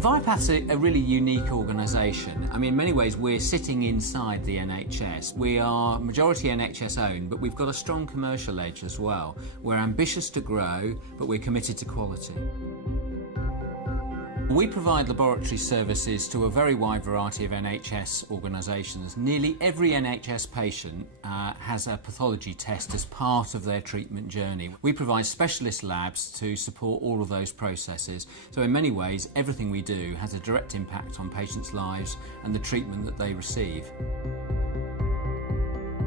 Viapath's a really unique organisation. I mean, in many ways, we're sitting inside the NHS. We are majority NHS owned, but we've got a strong commercial edge as well. We're ambitious to grow, but we're committed to quality. We provide laboratory services to a very wide variety of NHS organisations. Nearly every NHS patient has a pathology test as part of their treatment journey. We provide specialist labs to support all of those processes. So in many ways, everything we do has a direct impact on patients' lives and the treatment that they receive.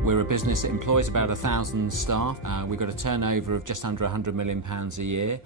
We're a business that employs about 1,000 staff. We've got a turnover of just under £100 million a year.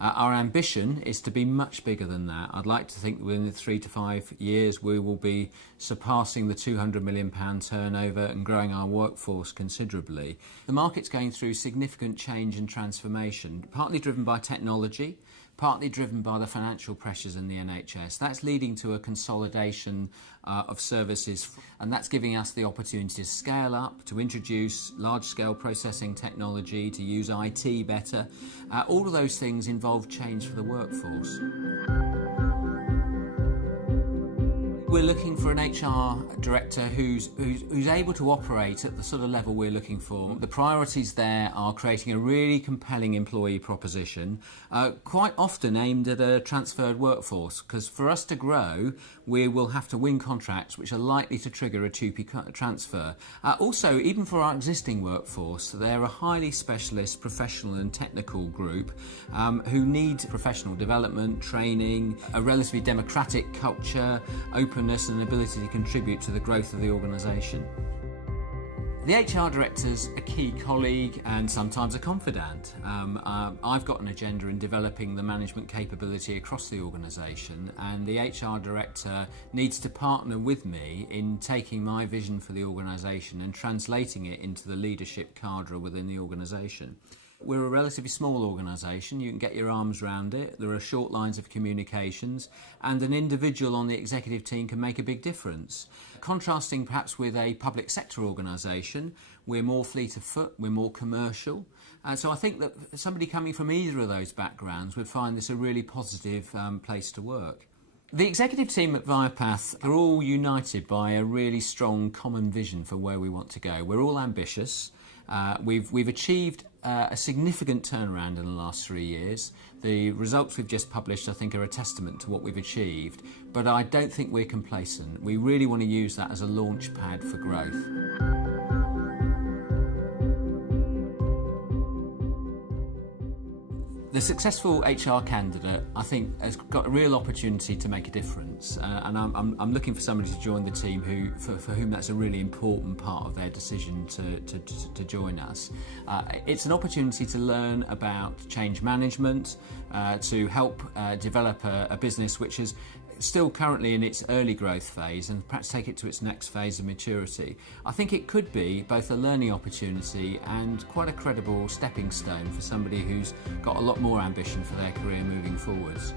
Our ambition is to be much bigger than that. I'd like to think that within 3 to 5 years we will be surpassing the £200 million turnover and growing our workforce considerably. The market's going through significant change and transformation, partly driven by technology, partly driven by the financial pressures in the NHS. That's leading to a consolidation of services, and that's giving us the opportunity to scale up, to introduce large-scale processing technology, to use IT better. All of those things involve change for the workforce. We're looking for an HR director who's able to operate at the sort of level we're looking for. The priorities there are creating a really compelling employee proposition, quite often aimed at a transferred workforce, because for us to grow, we will have to win contracts which are likely to trigger a 2P transfer. Also, even for our existing workforce, they're a highly specialist, professional and technical group who need professional development, training, a relatively democratic culture, openness and ability to contribute to the growth of the organisation. The HR director's a key colleague and sometimes a confidant. I've got an agenda in developing the management capability across the organisation, and the HR director needs to partner with me in taking my vision for the organisation and translating it into the leadership cadre within the organisation. We're a relatively small organisation, you can get your arms around it, there are short lines of communications, and an individual on the executive team can make a big difference. Contrasting perhaps with a public sector organisation, we're more fleet of foot, we're more commercial, so I think that somebody coming from either of those backgrounds would find this a really positive place to work. The executive team at Viapath are all united by a really strong common vision for where we want to go. We're all ambitious. We've achieved a significant turnaround in the last 3 years. The results we've just published, I think, are a testament to what we've achieved, but I don't think we're complacent. We really want to use that as a launch pad for growth. The successful HR candidate, I think, has got a real opportunity to make a difference, and I'm looking for somebody to join the team for whom that's a really important part of their decision to join us. It's an opportunity to learn about change management, to help develop a business which is still currently in its early growth phase and perhaps take it to its next phase of maturity. I think it could be both a learning opportunity and quite a credible stepping stone for somebody who's got a lot more ambition for their career moving forwards.